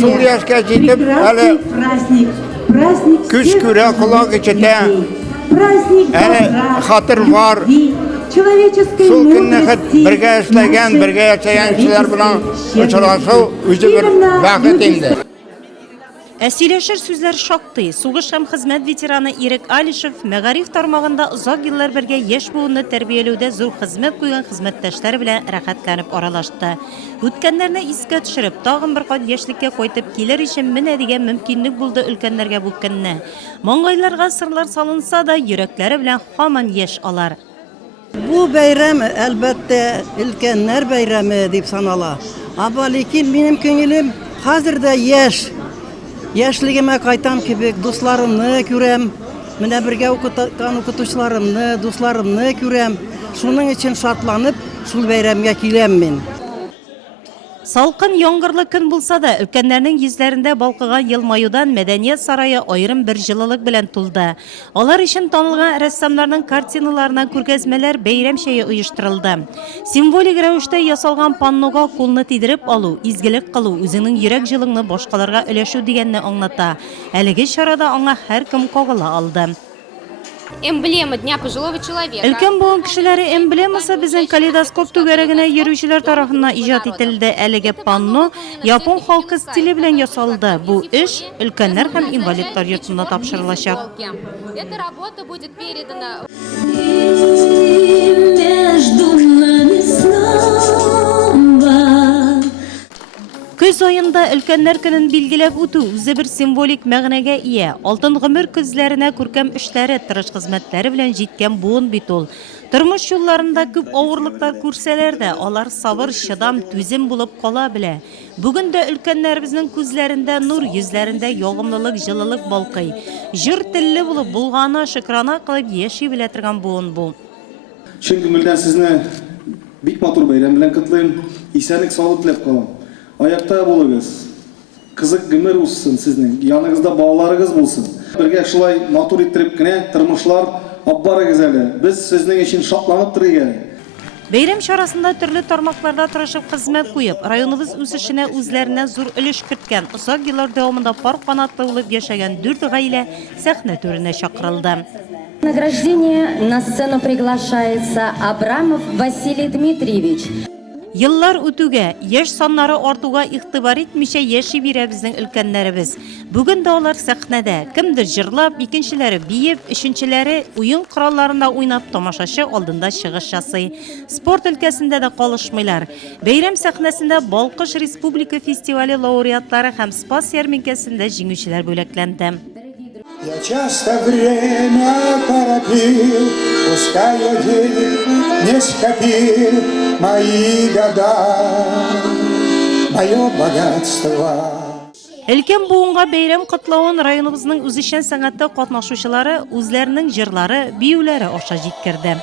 Шул яшькә җитеп, әле күз күрә, колак ишетә, әле хатыр бар. Шул көнне бергә эшләгән, бергә яшәгән кешеләр белән очрашу үзе бер бәхет инде. Сөйләшер сүзләр шактый. Сугыш һәм хезмәт ветераны Ирек Алишев мәгариф тармагында озак еллар бергә яшь буынны тәрбияләүдә зур хезмәт куйган хезмәттәшләр белән рәхәтләнеп аралашты. Үткәннәрне искә төшереп, тагын бер кат яшьлеккә кайтып килер өчен менә дигән мөмкинлек булды өлкәннәргә бу көнне. Маңгайларга сырлар салынса да, йөрәкләре белән һаман яшь алар. Бу бәйрәм әлбәттә өлкәннәр бәйрәме дип санала. Ләкин минем күңелем хәзердә яшь. Яшьлегемә кайтам кебек, дусларымны күрәм, менә бергә укыткан укытучыларымны, дусларымны күрәм. Шуның өчен шатланып, шул бәйрәмгә киләм мин. Салкын яңгырлы көн булса да, өлкәннәрнең йөзләрендә балкыган елмаюдан Мәдәният сарае аерым бер җылылык белән тулды. Алар өчен танылган рәссамнарның картиналарына күргәзмәләр, бәйрәм чәе оештырылды. Символик рәвештә ясалган паннога кулны тидереп алу, изгелек кылу, үзенең йөрәк җылыңны башкаларга өләшү дигәнне аңлата. Әлеге чарада аңа һәркем кагыла алды. Эмблема Дня пожилого человека. Өлкән буын кешеләре эмблемасы безнең калейдоскоп түгәрәгенә йөрүчеләр тарафыннан иҗат ителде. Әлеге панно япон халкы стиле белән ясалды. Бу эш өлкәннәр һәм инвалидлар йортына тапшырылачак. Эта работа будет передана. Көз айында өлкәннәр көнен билгеләп үтү үзе бер символик мәгънәгә ия. Алтын гомер күзләренә күркәм эшләре, тырыш хезмәтләре белән җиткән буын бит ул. Тормыш юлларында күп авырлыклар күрсәләр дә, алар сабыр, чыдам, түзем булып кала белә. Бүген дә өлкәннәребезнең күзләрендә нур, йөзләрендә ягымлылык, җылылык балкый. Җыр телле булып, булганы шөкрана кылып яши белә торган буын бу. Чын күңелдән сезне бик матур бәйрәм белән котлыйм. Исәнлек, саулык теләп калам. Аякта булыгыз. Кызык гомер узсын сезнең. Яныгызда балаларыгыз булсын. Бергә шулай матур иттереп кенә тормышлар аббарыгыз әле. Без сезнең өчен шатланып торыйк. Бәйрәм чарасында төрле тармакларда тырышып хезмәт куеп, районыбыз үсешенә үзләренә зур өлеш керткән, озак еллар дәвамында пар канатлы булып яшәгән 4 гаилә сәхнә түренә чакырылды. Награждение на сцену приглашается Абрамов Василий Дмитриевич. Йыллар үтүгә, яшь саннары артуга игътибар итмичә яши бирә безнең өлкәннәребез. Бүген дә алар сәхнәдә, кемдер җырлап, икенчеләре биеп, өченчеләре уен коралларында уйнап тамашачы алдында чыгыш ясый. Спорт өлкәсендә дә калышмыйлар. Бәйрәм сәхнәсендә Балкыш Республика фестивале лауреатлары һәм Спас ярминкәсендә җиңүчеләр бүләкләнде. Я часто время торопил, пускай я денег не скопил, мои года, мое богатство. Өлкән буынга бәйрәм котлавын районыбызның үзешчән сәнгатьтә катнашучылары үзләренең җырлары, биюләре аша җиткерде.